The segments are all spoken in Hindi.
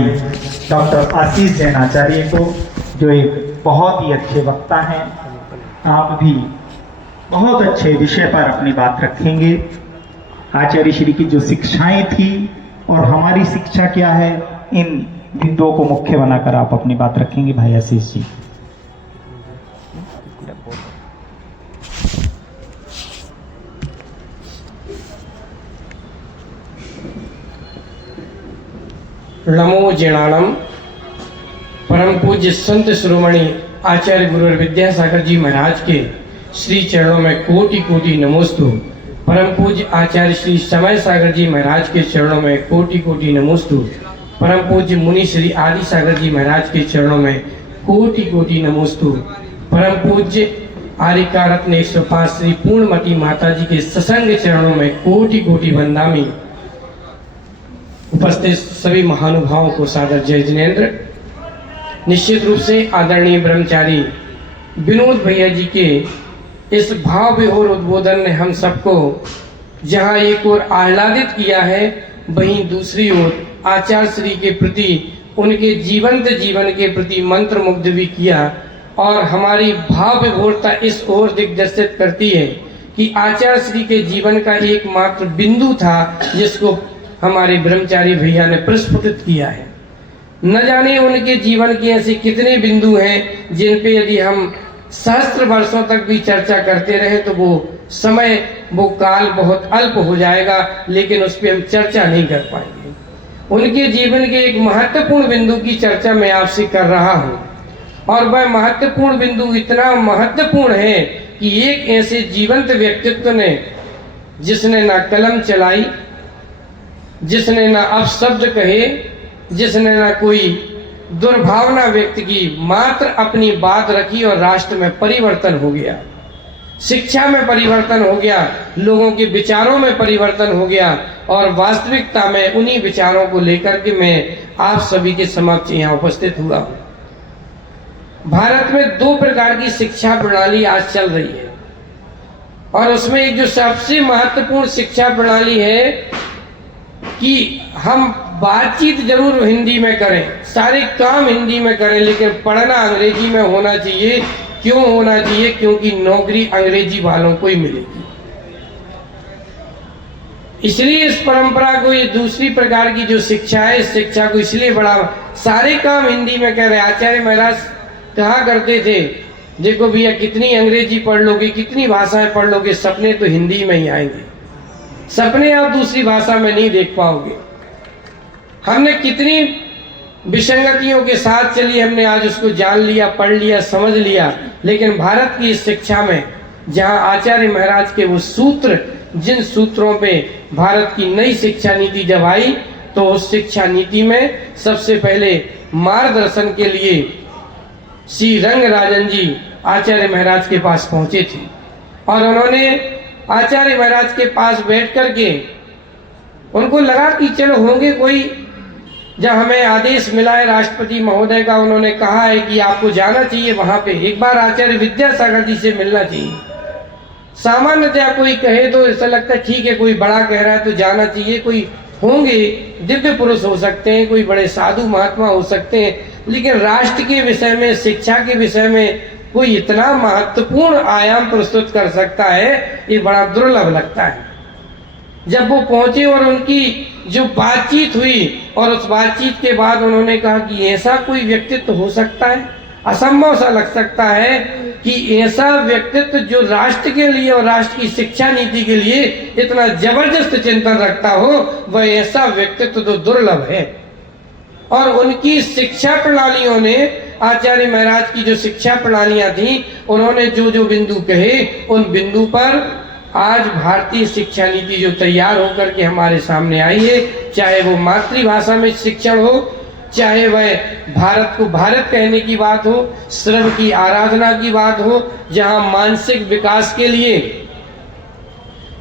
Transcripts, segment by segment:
भाई डॉक्टर आशीष जैन आचार्य को, जो एक बहुत ही अच्छे वक्ता हैं। आप भी बहुत अच्छे विषय पर अपनी बात रखेंगे। आचार्य श्री की जो शिक्षाएं थी और हमारी शिक्षा क्या है, इन बिंदुओं को मुख्य बनाकर आप अपनी बात रखेंगे भाई आशीष जी। नमो जैनानम। परम पूज्य संत शिरोमणि आचार्य गुरुवर विद्यासागर जी महाराज के श्री चरणों में कोटि कोटि नमोस्तु। परम पूज्य आचार्य श्री समय सागर जी महाराज के चरणों में कोटि कोटि नमोस्तु। परम पूज्य मुनि श्री आदि सागर जी महाराज के चरणों में कोटि कोटि नमोस्तु। परम पूज्य आर्यका रत्न 105 श्री पूर्णमती माता जी के ससंग चरणों में कोटि कोटि वंदामि। उपस्थित सभी महानुभावों को सादर जय जिनेन्द्र। निश्चित रूप से आदरणीय ब्रह्मचारी विनोद भैया जी के इस भाव विभोर उद्बोधन ने हम सबको जहां एक ओर आह्लादित किया है, वहीं दूसरी ओर आचार्य श्री के प्रति, उनके जीवंत जीवन के प्रति मंत्रमुग्ध भी किया। और हमारी भाव विभोरता इस ओर दिग्दर्शित करती है कि आचार्य श्री के जीवन का एकमात्र बिंदु था जिसको हमारे ब्रह्मचारी भैया ने प्रस्फुटित किया है। न जाने उनके जीवन के ऐसे कितने बिंदु हैं जिन पे यदि हम सहस्त्र वर्षों तक भी चर्चा करते रहे तो वो समय, वो काल बहुत अल्प हो जाएगा, लेकिन उस पर हम चर्चा नहीं कर पाएंगे। उनके जीवन के एक महत्वपूर्ण बिंदु की चर्चा मैं आपसे कर रहा हूँ, और वह महत्वपूर्ण बिंदु इतना महत्वपूर्ण है कि एक ऐसे जीवंत व्यक्तित्व ने, जिसने ना कलम चलाई, जिसने ना अपशब्द कहे, जिसने ना कोई दुर्भावना व्यक्त की, मात्र अपनी बात रखी और राष्ट्र में परिवर्तन हो गया, शिक्षा में परिवर्तन हो गया, लोगों के विचारों में परिवर्तन हो गया। और वास्तविकता में उन्हीं विचारों को लेकर के मैं आप सभी के समक्ष यहाँ उपस्थित हुआ हूँ। भारत में दो प्रकार की शिक्षा प्रणाली आज चल रही है, और उसमें एक जो सबसे महत्वपूर्ण शिक्षा प्रणाली है कि हम बातचीत जरूर हिंदी में करें, सारे काम हिंदी में करें, लेकिन पढ़ना अंग्रेजी में होना चाहिए। क्यों होना चाहिए? क्योंकि नौकरी अंग्रेजी वालों को ही मिलेगी। इसलिए इस परंपरा को, ये दूसरी प्रकार की जो शिक्षा है, इस शिक्षा को इसलिए बड़ा, सारे काम हिंदी में कह रहे। आचार्य महाराज कहा करते थे, देखो भैया कितनी अंग्रेजी पढ़ लोगे, कितनी भाषाएं पढ़ लोगे, सपने तो हिंदी में ही आएंगे, सपने आप दूसरी भाषा में नहीं देख पाओगे। हमने कितनी विसंगतियों के साथ चली, हमने आज उसको जान लिया, पढ़ लिया, समझ लिया, लेकिन भारत की इस शिक्षा में जहां आचार्य महाराज के वो सूत्र, जिन सूत्रों पे भारत की नई शिक्षा नीति जब आई, तो उस शिक्षा नीति में सबसे पहले मार्गदर्शन के लिए श्री रंगराजन जी आचार्य महाराज के पास पहुंचे थे, और उन्होंने आचार्य महाराज के पास बैठ करके उनको लगा कि चलो होंगे कोई, जब हमें आदेश मिला है राष्ट्रपति महोदय का, उन्होंने कहा है कि आपको जाना चाहिए वहां पे, एक बार आचार्य विद्यासागर जी से मिलना चाहिए। सामान्यतः कोई कहे तो ऐसा लगता है ठीक है, कोई बड़ा कह रहा है तो जाना चाहिए, कोई होंगे दिव्य पुरुष हो सकते हैं, कोई बड़े साधु महात्मा हो सकते हैं, लेकिन राष्ट्र के विषय में, शिक्षा के विषय में कोई इतना महत्वपूर्ण आयाम प्रस्तुत कर सकता है, ये बड़ा दुर्लभ लगता है। जब वो पहुंचे और उनकी जो बातचीत हुई, और उस बातचीत के बाद उन्होंने कहा कि ऐसा कोई व्यक्तित्व हो सकता है, असंभव सा लग सकता है कि ऐसा व्यक्तित्व जो राष्ट्र के लिए और राष्ट्र की शिक्षा नीति के लिए इतना जबरदस्त चिंतन रखता हो, वह ऐसा व्यक्तित्व तो दुर्लभ है। और उनकी शिक्षा प्रणालियों ने, आचार्य महाराज की जो शिक्षा प्रणालियां थी, उन्होंने जो जो बिंदु कहे, उन बिंदु पर आज भारतीय शिक्षा नीति जो तैयार होकर के हमारे सामने आई है, चाहे वो मातृभाषा में शिक्षण हो, चाहे वह भारत को भारत कहने की बात हो, श्रम की आराधना की बात हो, जहां मानसिक विकास के लिए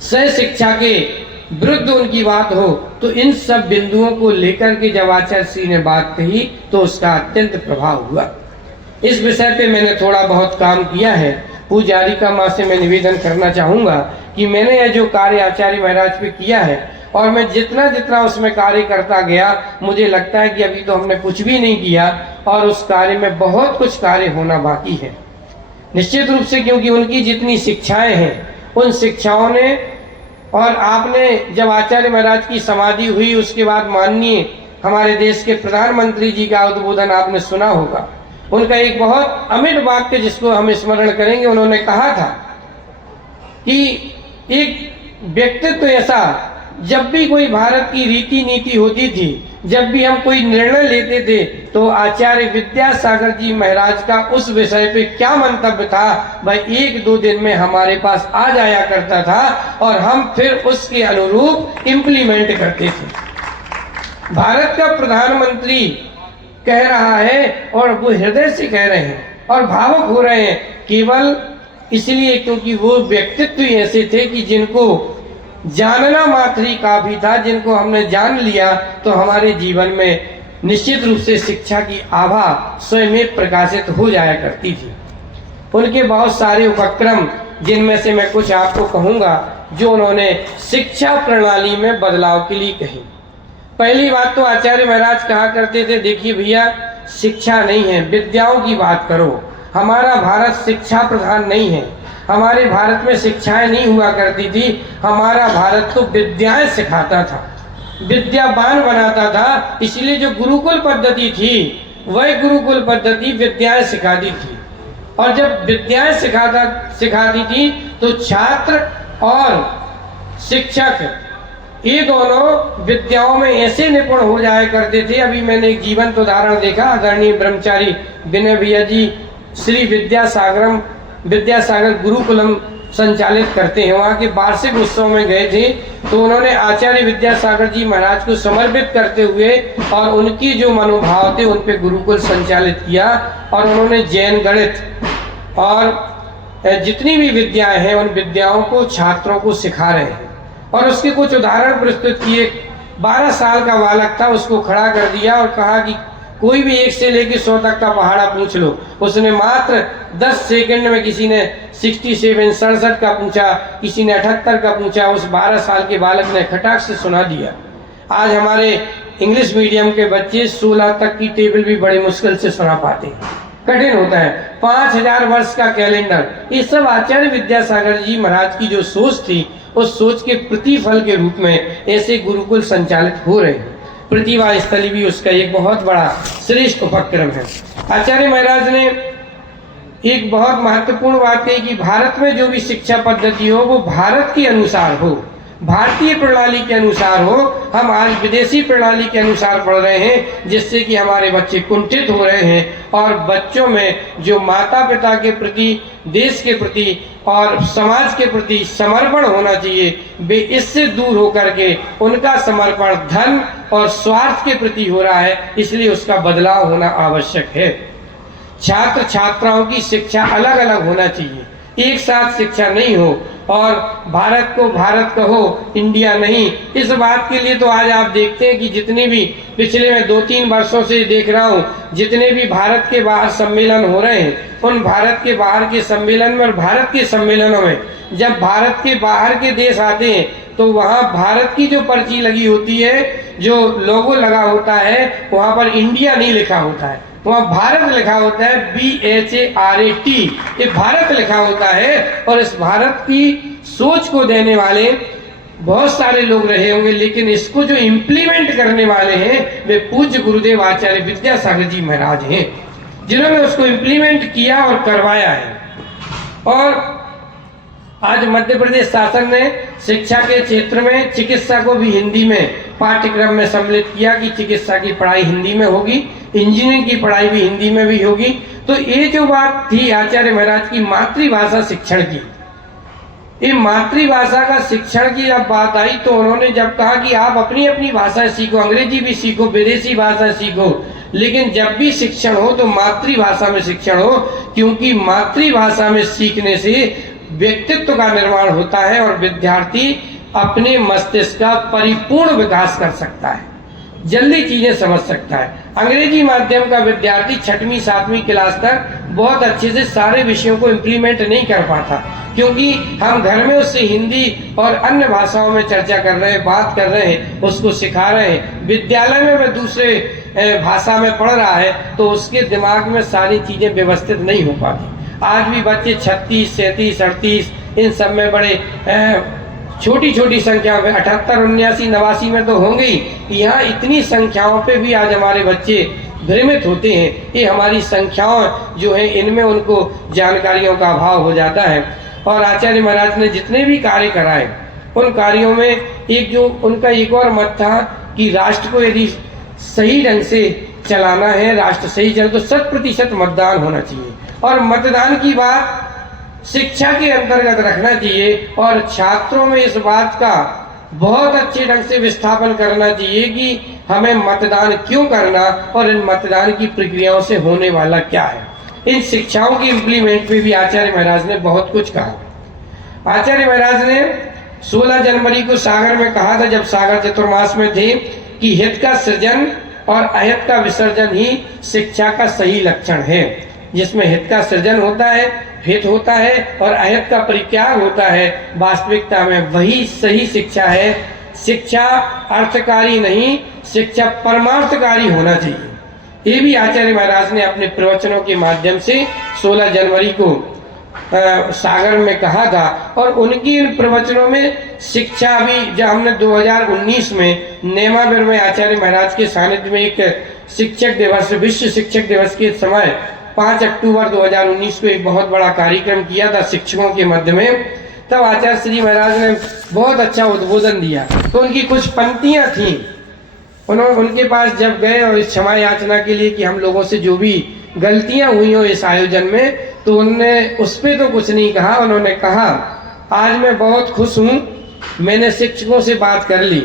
सह शिक्षा के विरुद्ध उनकी बात हो, तो इन सब बिंदुओं को लेकर के जब आचार्य श्री ने बात कही तो उसका अत्यंत प्रभाव हुआ। इस विषय पे मैंने थोड़ा बहुत काम किया है। पूज्य आर्यका माँ से मैं निवेदन करना चाहूंगा कि मैंने यह जो कार्य आचार्य महाराज पे किया है, और मैं जितना जितना उसमें कार्य करता गया, मुझे लगता है कि अभी तो हमने कुछ भी नहीं किया और उस कार्य में बहुत कुछ कार्य होना बाकी है निश्चित रूप से, क्योंकि उनकी जितनी शिक्षाएं हैं उन शिक्षाओं ने, और आपने जब आचार्य महाराज की समाधि हुई उसके बाद माननीय हमारे देश के प्रधानमंत्री जी का उद्बोधन आपने सुना होगा। उनका एक बहुत अमिट वाक्य जिसको हम स्मरण करेंगे, उन्होंने कहा था कि एक व्यक्तित्व ऐसा, जब भी कोई भारत की रीति नीति होती थी, जब भी हम कोई निर्णय लेते थे, तो आचार्य विद्यासागर जी महाराज का उस विषय पे क्या मंतव्य था भाई, 1-2 दिन में हमारे पास आ जाया करता था और हम फिर उसके अनुरूप इम्प्लीमेंट करते थे। भारत का प्रधानमंत्री कह रहा है और वो हृदय से कह रहे हैं और भावुक हो रहे हैं, केवल इसलिए क्योंकि वो व्यक्तित्व ऐसे थे कि जिनको जानना मात्र ही काफी था। जिनको हमने जान लिया तो हमारे जीवन में निश्चित रूप से शिक्षा की आभा स्वयं प्रकाशित हो जाया करती थी। उनके बहुत सारे उपक्रम, जिनमें से मैं कुछ आपको कहूँगा जो उन्होंने शिक्षा प्रणाली में बदलाव के लिए कही। पहली बात तो आचार्य महाराज कहा करते थे, देखिए भैया, शिक्षा नहीं है, विद्याओं की बात करो। हमारा भारत शिक्षा प्रधान नहीं है, हमारे भारत में शिक्षाएं नहीं हुआ करती थी। हमारा भारत तो विद्याएं सिखाता था, विद्यावान बनाता था। इसलिए जो गुरुकुल पद्धति थी वह गुरुकुल पद्धति विद्याएं सिखाती थी, और जब विद्याएं सिखाती थी तो छात्र और शिक्षक ये दोनों विद्याओं में ऐसे निपुण हो जाया करते थे। अभी मैंने एक जीवंत उदाहरण देखा, आदरणीय ब्रह्मचारी विनय भैया जी श्री विद्यासागर गुरुकुलम संचालित करते हैं, वहाँ के वार्षिक उत्सव में गए थे, तो उन्होंने आचार्य विद्यासागर जी महाराज को समर्पित करते हुए और उनकी जो मनोभाव थे उन पे गुरुकुल संचालित किया, और उन्होंने जैन गणित और जितनी भी विद्याएं हैं उन विद्याओं को छात्रों को सिखा रहे हैं। और उसके कुछ उदाहरण प्रस्तुत किए। 12 साल का बालक था, उसको खड़ा कर दिया और कहा कि कोई भी 1 से लेकर 100 तक का पहाड़ा पूछ लो। उसने मात्र 10 सेकंड में, किसी ने 67 का पूछा, किसी ने 78 का पूछा, उस 12 साल के बालक ने खटाक से सुना दिया। आज हमारे इंग्लिश मीडियम के बच्चे 16 तक की टेबल भी बड़े मुश्किल से सुना पाते हैं, कठिन होता है। 5000 वर्ष का कैलेंडर, ये सब आचार्य विद्यासागर जी महाराज की जो सोच थी, उस सोच के प्रतिफल के रूप में ऐसे गुरुकुल संचालित हो रहे हैं। प्रतिभा स्थली भी उसका एक बहुत बड़ा श्रेष्ठ उपक्रम है। आचार्य महाराज ने एक बहुत महत्वपूर्ण बात कही कि भारत में जो भी शिक्षा पद्धति हो वो भारत के अनुसार हो, भारतीय प्रणाली के अनुसार हो। हम आज विदेशी प्रणाली के अनुसार पढ़ रहे हैं, जिससे कि हमारे बच्चे कुंठित हो रहे हैं, और बच्चों में जो माता पिता के प्रति, देश के प्रति और समाज के प्रति समर्पण होना चाहिए, वे इससे दूर होकर के उनका समर्पण धन और स्वार्थ के प्रति हो रहा है। इसलिए उसका बदलाव होना आवश्यक है। छात्र छात्राओं की शिक्षा अलग अलग होना चाहिए, एक साथ शिक्षा नहीं हो। और भारत को भारत कहो, इंडिया नहीं। इस बात के लिए तो आज आप देखते हैं कि जितने भी पिछले मैं 2-3 वर्षों से देख रहा हूँ, जितने भी भारत के बाहर सम्मेलन हो रहे हैं, उन भारत के बाहर के सम्मेलन में और भारत के सम्मेलनों में जब भारत के बाहर के देश आते हैं तो वहाँ भारत की जो पर्ची लगी होती है, जो लोगो लगा होता है, वहाँ पर इंडिया नहीं लिखा होता है, वहाँ भारत लिखा होता है, BHARAT, ये भारत लिखा होता है। और इस भारत की सोच को देने वाले बहुत सारे लोग रहे होंगे, लेकिन इसको जो इम्प्लीमेंट करने वाले हैं वे पूज्य गुरुदेव आचार्य विद्यासागर जी महाराज हैं, जिन्होंने उसको इम्प्लीमेंट किया और करवाया है। और आज मध्य प्रदेश शासन ने शिक्षा के क्षेत्र में चिकित्सा को भी हिंदी में पाठ्यक्रम में सम्मिलित किया कि चिकित्सा की पढ़ाई हिंदी में होगी, इंजीनियरिंग की पढ़ाई भी हिंदी में भी होगी। तो ये जो बात थी आचार्य महाराज की मातृभाषा शिक्षण की, ये मातृभाषा का शिक्षण की जब बात आई तो उन्होंने जब कहा कि आप अपनी अपनी भाषा सीखो, अंग्रेजी भी सीखो, विदेशी भाषा सीखो, लेकिन जब भी शिक्षण हो तो मातृभाषा में शिक्षण हो, क्योंकि मातृभाषा में सीखने से व्यक्तित्व का निर्माण होता है और विद्यार्थी अपने मस्तिष्क का परिपूर्ण विकास कर सकता है। जल्दी चीजें समझ सकता है। अंग्रेजी माध्यम का विद्यार्थी 6वीं 7वीं क्लास तक बहुत अच्छे से सारे विषयों को इम्प्लीमेंट नहीं कर पाता, क्योंकि हम घर में उससे हिंदी और अन्य भाषाओं में चर्चा कर रहे हैं, बात कर रहे हैं, उसको सिखा रहे हैं। विद्यालय में वह दूसरे भाषा में पढ़ रहा है तो उसके दिमाग में सारी चीजें व्यवस्थित नहीं हो पाती। आज भी बच्चे 36, 37, 38 इन सब में बड़े छोटी छोटी संख्याओं में 78, 79, 89 में तो होंगे ही। यहाँ इतनी संख्याओं पे भी आज हमारे बच्चे भ्रमित होते हैं। ये हमारी संख्याओं जो है इनमें उनको जानकारियों का अभाव हो जाता है। और आचार्य महाराज ने जितने भी कार्य कराए उन कार्यों में एक जो उनका एक और मत था कि राष्ट्र को यदि सही ढंग से चलाना है, राष्ट्र सही चले तो 100% मतदान होना चाहिए। और मतदान की बात शिक्षा के अंतर्गत रखना चाहिए और छात्रों में इस बात का बहुत अच्छे ढंग से विस्थापन करना चाहिए कि हमें मतदान क्यों करना और इन मतदान की प्रक्रियाओं से होने वाला क्या है। इन शिक्षाओं की इम्प्लीमेंट में भी आचार्य महाराज ने बहुत कुछ कहा। आचार्य महाराज ने 16 जनवरी को सागर में कहा था, जब सागर चतुर्मास में थे, कि हित का सृजन और अहित का विसर्जन ही शिक्षा का सही लक्षण है। जिसमें हित का सृजन होता है, हित होता है और अहित का परित्याग होता है, वास्तविकता में वही सही शिक्षा है। शिक्षा अर्थकारी नहीं, शिक्षा परमार्थकारी होना चाहिए। ये भी आचार्य महाराज ने अपने प्रवचनों के माध्यम से 16 जनवरी को सागर में कहा था। और उनकी इन प्रवचनों में शिक्षा भी, जब हमने 2019 में नेमावर में आचार्य महाराज के सानिध्य में एक शिक्षक दिवस, विश्व शिक्षक दिवस के समय 5 अक्टूबर 2019 को एक बहुत बड़ा कार्यक्रम किया था शिक्षकों के मध्य में, तब आचार्य श्री महाराज ने बहुत अच्छा उद्बोधन दिया। तो उनकी कुछ पंक्तियां थीं, उनके पास जब गए और इस क्षमा याचना के लिए कि हम लोगों से जो भी गलतियां हुई हो इस आयोजन में, तो उन्होंने उस पर तो कुछ नहीं कहा। उन्होंने कहा, आज मैं बहुत खुश हूँ, मैंने शिक्षकों से बात कर ली,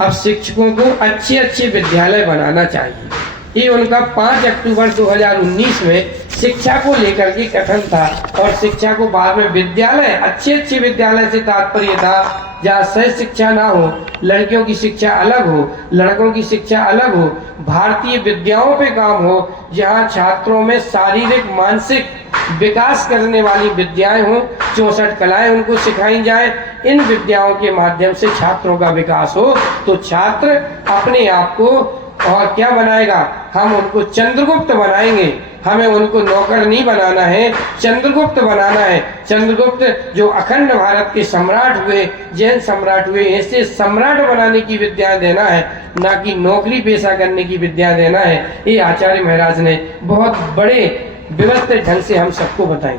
अब शिक्षकों को अच्छे विद्यालय बनाना चाहिए। ये उनका 5 अक्टूबर 2019 में शिक्षा को लेकर के कथन था। और शिक्षा को बाद में विद्यालय, अच्छे विद्यालय से तात्पर्य था जहाँ सह शिक्षा ना हो, लड़कियों की शिक्षा अलग हो, लड़कों की शिक्षा अलग हो, भारतीय विद्याओं पे काम हो, जहाँ छात्रों में शारीरिक मानसिक विकास करने वाली विद्याएं हों, 64 कलाएं उनको सिखाई जाए। इन विद्याओं के माध्यम से छात्रों का विकास हो तो छात्र अपने आप को और क्या बनाएगा, हम उनको चंद्रगुप्त बनाएंगे। हमें उनको नौकर नहीं बनाना है, चंद्रगुप्त बनाना है। चंद्रगुप्त जो अखंड भारत के सम्राट हुए, जैन सम्राट हुए, ऐसे सम्राट बनाने की विद्या देना है, ना कि नौकरी पेशा करने की विद्या देना है। ये आचार्य महाराज ने बहुत बड़े व्यवस्थित ढंग से हम सबको बताई।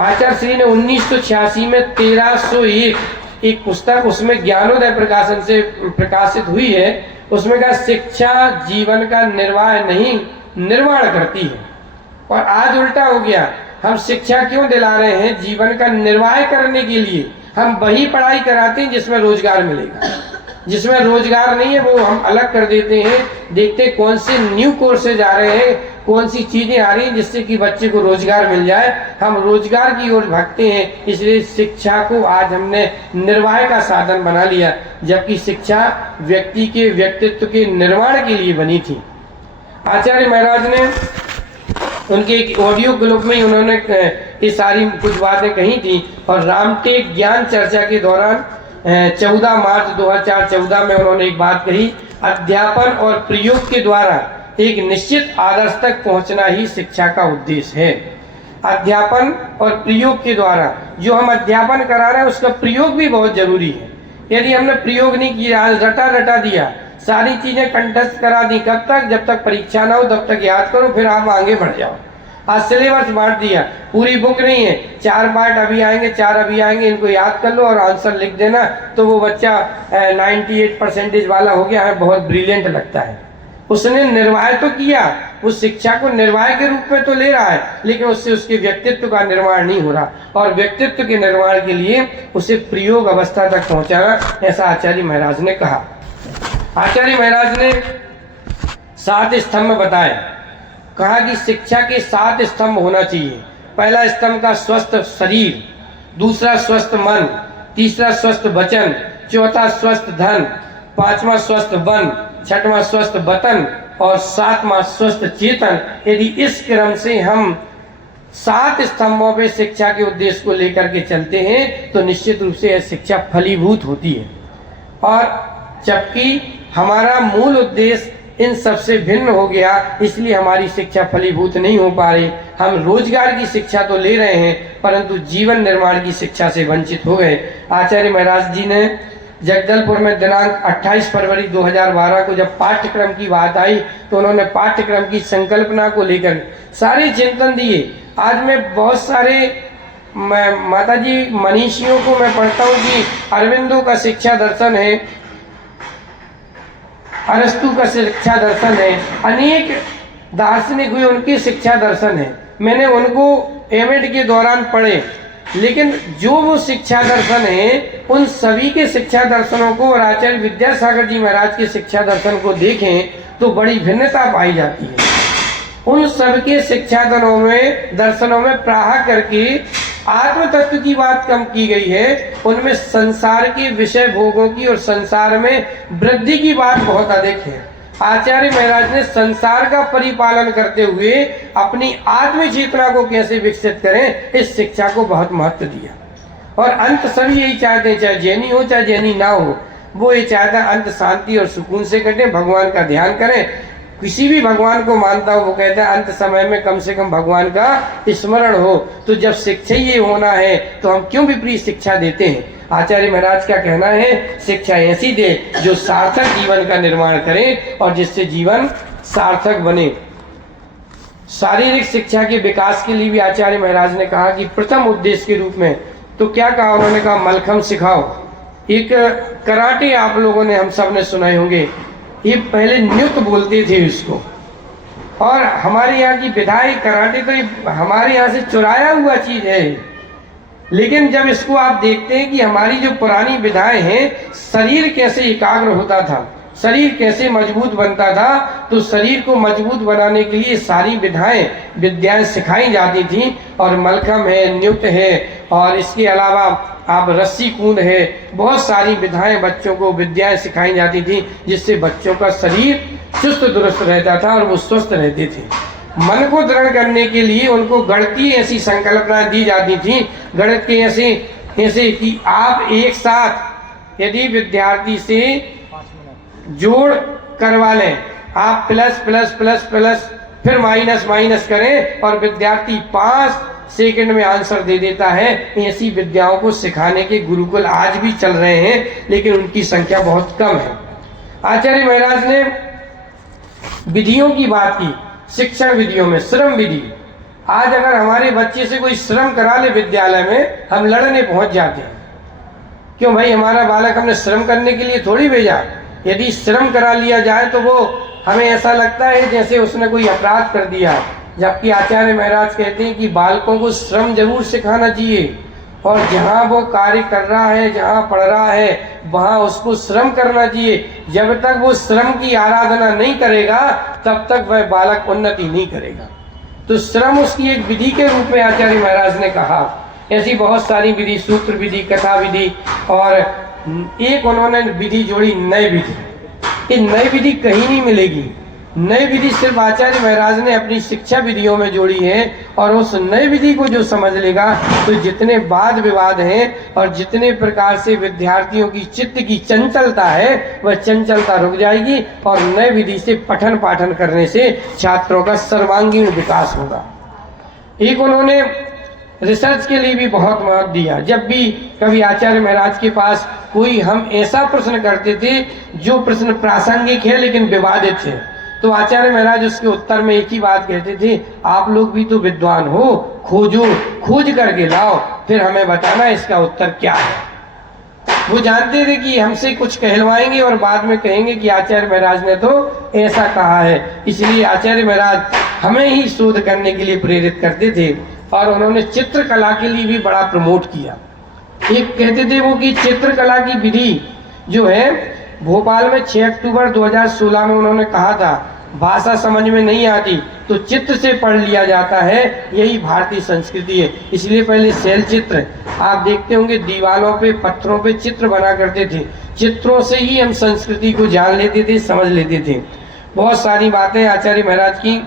आचार्य श्री ने 1986 में 1301 एक पुस्तक, उसमें ज्ञानोदय प्रकाशन से प्रकाशित हुई है, उसमें कहा शिक्षा जीवन का निर्वाह नहीं निर्माण करती है। और आज उल्टा हो गया, हम शिक्षा क्यों दिला रहे हैं, जीवन का निर्वाह करने के लिए। हम वही पढ़ाई कराते हैं जिसमें रोजगार मिलेगा, जिसमें रोजगार नहीं है वो हम अलग कर देते हैं। देखते कौन से न्यू कोर्सेज आ रहे हैं, कौन सी चीजें आ रही हैं जिससे कि बच्चे को रोजगार मिल जाए, हम रोजगार की ओर भागते हैं। इसलिए शिक्षा को आज हमने निर्वाह का साधन बना लिया, जबकि शिक्षा व्यक्ति के व्यक्तित्व के निर्माण के लिए बनी थी। आचार्य महाराज ने उनके एक ऑडियो ग्रुप में उन्होंने ये सारी कुछ बातें कही थी। और रामटेक ज्ञान चर्चा के दौरान 14 मार्च 2014 में उन्होंने एक बात कही, अध्यापन और प्रयोग के द्वारा एक निश्चित आदर्श तक पहुंचना ही शिक्षा का उद्देश्य है। अध्यापन और प्रयोग के द्वारा, जो हम अध्यापन करा रहे हैं उसका प्रयोग भी बहुत जरूरी है। यदि हमने प्रयोग नहीं किया, रटा दिया, सारी चीजें कंठस्थ करा दी, कब तक, जब तक परीक्षा ना हो तब तक याद करो, फिर आप आगे बढ़ जाओ। आज सिलेबस बांट दिया, पूरी बुक नहीं है, 4 पार्ट अभी आएंगे, 4 अभी आएंगे, इनको याद कर लो और आंसर लिख देना, तो वो बच्चा 98% वाला हो गया है, बहुत ब्रिलियंट लगता है। उसने निर्वाह तो किया, उस शिक्षा को निर्वाह के रूप में तो ले रहा है, लेकिन उससे उसके व्यक्तित्व का निर्माण नहीं हो रहा। और व्यक्तित्व के निर्माण के लिए उसे प्रयोग अवस्था तक पहुंचाना, ऐसा आचार्य महाराज ने कहा। आचार्य महाराज ने 7 स्तंभ बताए, कहा कि शिक्षा के 7 स्तंभ होना चाहिए। पहला स्तंभ का स्वस्थ शरीर, दूसरा स्वस्थ मन, तीसरा स्वस्थ वचन, चौथा स्वस्थ धन, 5वां स्वस्थ वन, छठवां स्वस्थ वतन और सातवां स्वस्थ चेतन। यदि इस क्रम से हम 7 स्तंभों पे शिक्षा के उद्देश्य को लेकर के चलते हैं तो निश्चित रूप से यह शिक्षा फलीभूत होती है। और जबकि हमारा मूल उद्देश्य इन सबसे भिन्न हो गया, इसलिए हमारी शिक्षा फलीभूत नहीं हो पा रही। हम रोजगार की शिक्षा तो ले रहे हैं परंतु जीवन निर्माण की शिक्षा से वंचित हो गए। आचार्य महाराज जी ने जगदलपुर में दिनांक 28 फरवरी 2012 को जब पाठ्यक्रम की बात आई तो उन्होंने पाठ्यक्रम की संकल्पना को लेकर सारे चिंतन दिए। आज मैं बहुत सारे माता जी मनीषियों को मैं पढ़ता हूँ कि अरविंदो का शिक्षा दर्शन है, अरस्तु का शिक्षा दर्शन है, अनेक दार्शनिक हुए उनके शिक्षा दर्शन है। मैंने उनको एमएड के दौरान पढ़े, लेकिन जो वो शिक्षा दर्शन है उन सभी के शिक्षा दर्शनों को और आचार्य विद्यासागर जी महाराज के शिक्षा दर्शन को देखें तो बड़ी भिन्नता पाई जाती है। उन सबके शिक्षा दर्शनों में प्राह करके आत्म तत्व की बात कम की गई है, उनमें संसार के विषय भोगों की और संसार में वृद्धि की बात बहुत अधिक है। आचार्य महाराज ने संसार का परिपालन करते हुए अपनी आत्म चेतना को कैसे विकसित करें इस शिक्षा को बहुत महत्व दिया। और अंत सभी यही चाहते हैं, चाहे जैनी हो चाहे जैनी ना हो, वो ये चाहता है अंत शांति और सुकून से कटे, भगवान का ध्यान करें। किसी भी भगवान को मानता हो वो कहता है अंत समय में कम से कम भगवान का स्मरण हो। तो जब शिक्षा ये होना है तो हम क्यों विपरीत शिक्षा देते हैं। आचार्य महाराज का कहना है शिक्षा ऐसी दे जो सार्थक जीवन का निर्माण करे और जिससे जीवन सार्थक बने। शारीरिक शिक्षा के विकास के लिए भी आचार्य महाराज ने कहा कि प्रथम उद्देश्य के रूप में तो क्या कहा, उन्होंने कहा मलखम सिखाओ। एक कराटे आप लोगों ने हम सब ने सुनाए होंगे, ये पहले नृत्य बोलते थे इसको, और हमारे यहाँ की विधाई कराटे तो हमारे यहाँ से चुराया हुआ चीज है। लेकिन जब इसको आप देखते हैं कि हमारी जो पुरानी विधाएं हैं, शरीर कैसे एकाग्र होता था, शरीर कैसे मजबूत बनता था, तो शरीर को मजबूत बनाने के लिए सारी विद्याएं सिखाई जाती थी। और मलखम है, नृत्य है, और इसके अलावा आप रस्सी कूद है, बहुत सारी विधाएं बच्चों को विद्याएं सिखाई जाती थी जिससे बच्चों का शरीर चुस्त दुरुस्त रहता था और वो स्वस्थ रहते थे। मन को दृढ़ करने के लिए उनको गणितीय ऐसी संकल्पनाएं दी जाती थी, गणित के ऐसे कि आप एक साथ यदि विद्यार्थी से जोड़ करवा लें, आप प्लस प्लस प्लस प्लस फिर माइनस माइनस करें और विद्यार्थी 5 सेकंड में आंसर दे देता है। ऐसी विद्याओं को सिखाने के गुरुकुल आज भी चल रहे हैं, लेकिन उनकी संख्या बहुत कम है। आचार्य महाराज ने विधियों की बात की, शिक्षण विधियों में श्रम विधि। आज अगर हमारे बच्चे से कोई श्रम करा ले विद्यालय में, हम लड़ने पहुंच जाते हैं। क्यों भाई, हमारा बालक हमने श्रम करने के लिए थोड़ी भेजा। यदि श्रम करा लिया जाए तो वो हमें ऐसा लगता है जैसे उसने कोई अपराध कर दिया, जबकि आचार्य महाराज कहते हैं कि बालकों को श्रम जरूर सिखाना चाहिए और जहाँ वो कार्य कर रहा है, जहाँ पढ़ रहा है, वहाँ उसको श्रम करना चाहिए। जब तक वो श्रम की आराधना नहीं करेगा तब तक वह बालक उन्नति नहीं करेगा। तो श्रम उसकी एक विधि के रूप में आचार्य महाराज ने कहा। ऐसी बहुत सारी विधि, सूत्र विधि, कथा विधि, और एक उन्होंने विधि जोड़ी नई विधि। ये नई विधि कहीं नहीं मिलेगी। नई विधि सिर्फ आचार्य महाराज ने अपनी शिक्षा विधियों में जोड़ी है, और उस नई विधि को जो समझ लेगा तो जितने वाद विवाद हैं और जितने प्रकार से विद्यार्थियों की चित्त की चंचलता है वह चंचलता रुक जाएगी, और नई विधि से पठन पाठन करने से छात्रों का सर्वांगीण विकास होगा। एक उन्होंने रिसर्च के लिए भी बहुत महत्व दिया। जब भी कभी आचार्य महाराज के पास कोई हम ऐसा प्रश्न करते थे जो प्रश्न प्रासंगिक है लेकिन विवादित है, तो आचार्य महाराज उसके उत्तर में एक ही बात कहते थे, आप लोग भी तो विद्वान हो, खोज करके लाओ, फिर हमें बताना इसका उत्तर क्या है। वो जानते थे कि हमसे कुछ कहलवाएंगे और बाद में कहेंगे कि आचार्य महाराज ने तो ऐसा कहा है। इसलिए आचार्य महाराज हमें ही शोध करने के लिए प्रेरित करते थे, और उन्होंने चित्रकला के लिए भी बड़ा प्रमोट किया। एक कहते थे वो कि चित्रकला की विधि जो है, भोपाल में 6 अक्टूबर 2016 में उन्होंने कहा था भाषा समझ में नहीं आती तो चित्र से पढ़ लिया जाता है। यही भारतीय संस्कृति है। इसलिए पहले शैल चित्र आप देखते होंगे, दीवारों पे पत्थरों पे चित्र बना करते थे। चित्रों से ही हम संस्कृति को जान लेते थे, समझ लेते थे। बहुत सारी बातें आचार्य महाराज की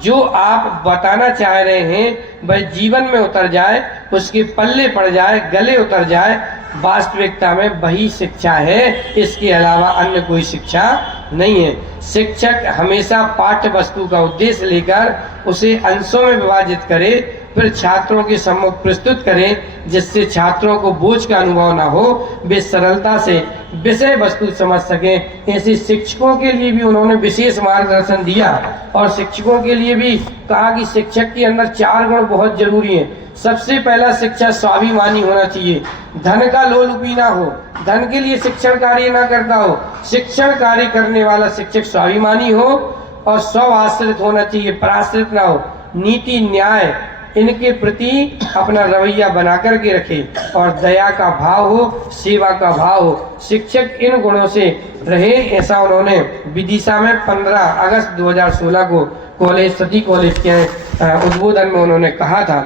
जो आप बताना चाह रहे हैं वह जीवन में उतर जाए, उसके पल्ले पड़ जाए, गले उतर जाए, वास्तविकता में वही शिक्षा है। इसके अलावा अन्य कोई शिक्षा नहीं है। शिक्षक हमेशा पाठ्य वस्तु का उद्देश्य लेकर उसे अंशों में विभाजित करे, फिर छात्रों के सम्मुख प्रस्तुत करें, जिससे छात्रों को बोझ का अनुभव ना हो, वे सरलता से विषय वस्तु समझ सकें। ऐसे शिक्षकों के लिए भी उन्होंने विशेष मार्गदर्शन दिया और शिक्षकों के लिए भी कहा कि शिक्षक के अंदर 4 गुण बहुत जरूरी हैं। सबसे पहला शिक्षा स्वाभिमानी होना चाहिए, धन का लोलुपी ना हो, धन के लिए शिक्षण कार्य ना करता हो। शिक्षण कार्य करने वाला शिक्षक स्वाभिमानी हो और स्वआश्रित होना चाहिए, पराश्रित ना हो। नीति न्याय इनके प्रति अपना रवैया बना करके रखे और दया का भाव हो, सेवा का भाव हो। शिक्षक इन गुणों से रहे, ऐसा उन्होंने विदिशा में 15 अगस्त 2016 को कॉलेज सती कॉलेज के उद्बोधन में उन्होंने कहा था।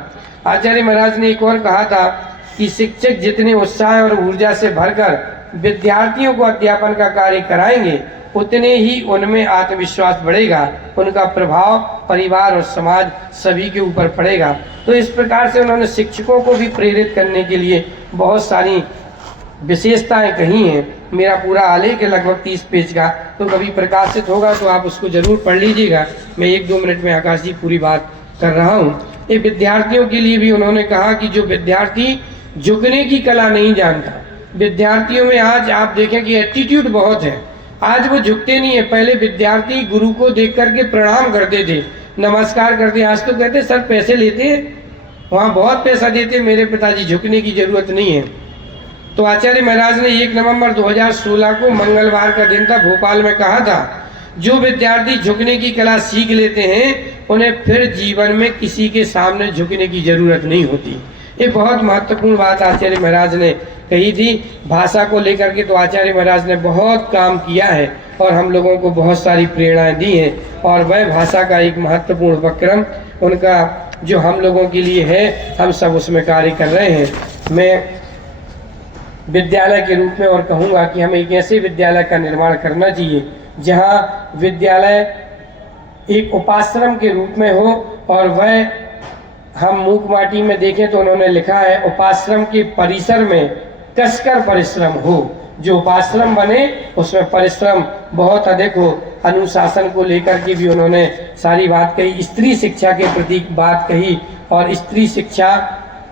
आचार्य महाराज ने एक और कहा था कि शिक्षक जितने उत्साह और ऊर्जा से भरकर विद्यार्थियों को अध्यापन का कार्य कराएंगे, उतने ही उनमें आत्मविश्वास बढ़ेगा, उनका प्रभाव परिवार और समाज सभी के ऊपर पड़ेगा। तो इस प्रकार से उन्होंने शिक्षकों को भी प्रेरित करने के लिए बहुत सारी विशेषताएं कही हैं। मेरा पूरा आलेख है लगभग 30 पेज का, तो कभी प्रकाशित होगा तो आप उसको जरूर पढ़ लीजिएगा। मैं 1-2 मिनट में आकाश जी पूरी बात कर रहा हूँ। ये विद्यार्थियों के लिए भी उन्होंने कहा कि जो विद्यार्थी झुकने की कला नहीं जानता, विद्यार्थियों में आज आप देखें कि एटीट्यूड बहुत है, आज वो झुकते नहीं है। पहले विद्यार्थी गुरु को देख करके प्रणाम करते थे, नमस्कार करते, आज तो कहते सर पैसे लेते हैं, वहाँ बहुत पैसा देते, मेरे पिताजी झुकने की जरूरत नहीं है। तो आचार्य महाराज ने 1 नवंबर 2016 को मंगलवार का दिन था, भोपाल में कहा था, जो विद्यार्थी झुकने की कला सीख लेते हैं उन्हें फिर जीवन में किसी के सामने झुकने की जरूरत नहीं होती। ये बहुत महत्वपूर्ण बात आचार्य महाराज ने कही थी। भाषा को लेकर के तो आचार्य महाराज ने बहुत काम किया है और हम लोगों को बहुत सारी प्रेरणाएं दी हैं, और वह भाषा का एक महत्वपूर्ण उपक्रम उनका जो हम लोगों के लिए है, हम सब उसमें कार्य कर रहे हैं। मैं विद्यालय के रूप में और कहूँगा कि हमें एक ऐसे विद्यालय का निर्माण करना चाहिए जहाँ विद्यालय एक उपाश्रम के रूप में हो, और वह हम मूक माटी में देखें तो उन्होंने लिखा है उपाश्रम के परिसर में कसकर परिश्रम हो। जो उपाश्रम बने उसमें परिश्रम बहुत अधिक हो। अनुशासन को लेकर के भी उन्होंने सारी बात कही, स्त्री शिक्षा के प्रति बात कही, और स्त्री शिक्षा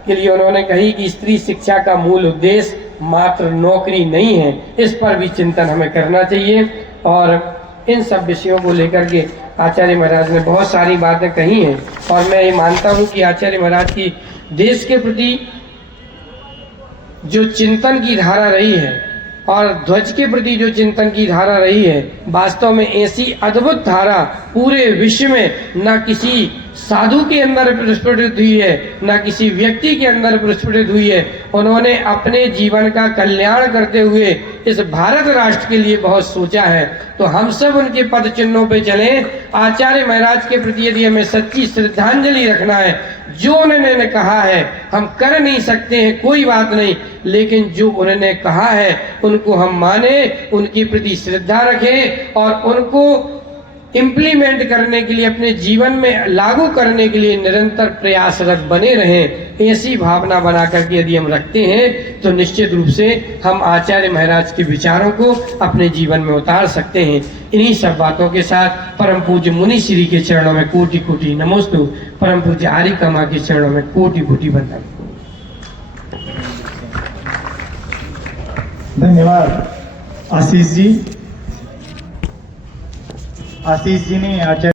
के लिए उन्होंने कही कि स्त्री शिक्षा का मूल उद्देश्य मात्र नौकरी नहीं है, इस पर भी चिंतन हमें करना चाहिए। और इन सब विषयों को लेकर के आचार्य महाराज ने बहुत सारी बातें कही हैं, और मैं ये मानता हूँ कि आचार्य महाराज की देश के प्रति जो चिंतन की धारा रही है और ध्वज के प्रति जो चिंतन की धारा रही है, वास्तव में ऐसी अद्भुत धारा पूरे विश्व में न किसी साधु के अंदर प्रस्फुटित हुई है, न किसी व्यक्ति के अंदर प्रस्फुटित हुई है। उन्होंने अपने जीवन का कल्याण करते हुए इस भारत राष्ट्र के लिए बहुत सोचा है। तो हम सब उनके पद चिन्हों पे चलें। आचार्य महाराज के प्रति यदि हमें सच्ची श्रद्धांजलि रखना है, जो उन्होंने कहा है हम कर नहीं सकते हैं कोई बात नहीं, लेकिन जो उन्होंने कहा है उनको हम माने, उनके प्रति श्रद्धा रखें और उनको इम्प्लीमेंट करने के लिए, अपने जीवन में लागू करने के लिए निरंतर प्रयासरत बने रहें। ऐसी भावना बना करके यदि हम रखते हैं तो निश्चित रूप से हम आचार्य महाराज के विचारों को अपने जीवन में उतार सकते हैं। इन्हीं सब बातों के साथ परम पूज्य मुनि श्री के चरणों में कोटि कोटि नमोस्तु, परम पूज्य आर्य कमा के चरणों में कोटि कोटि वंदन। धन्यवाद आशीष जी। आशीष जी ने आचार्य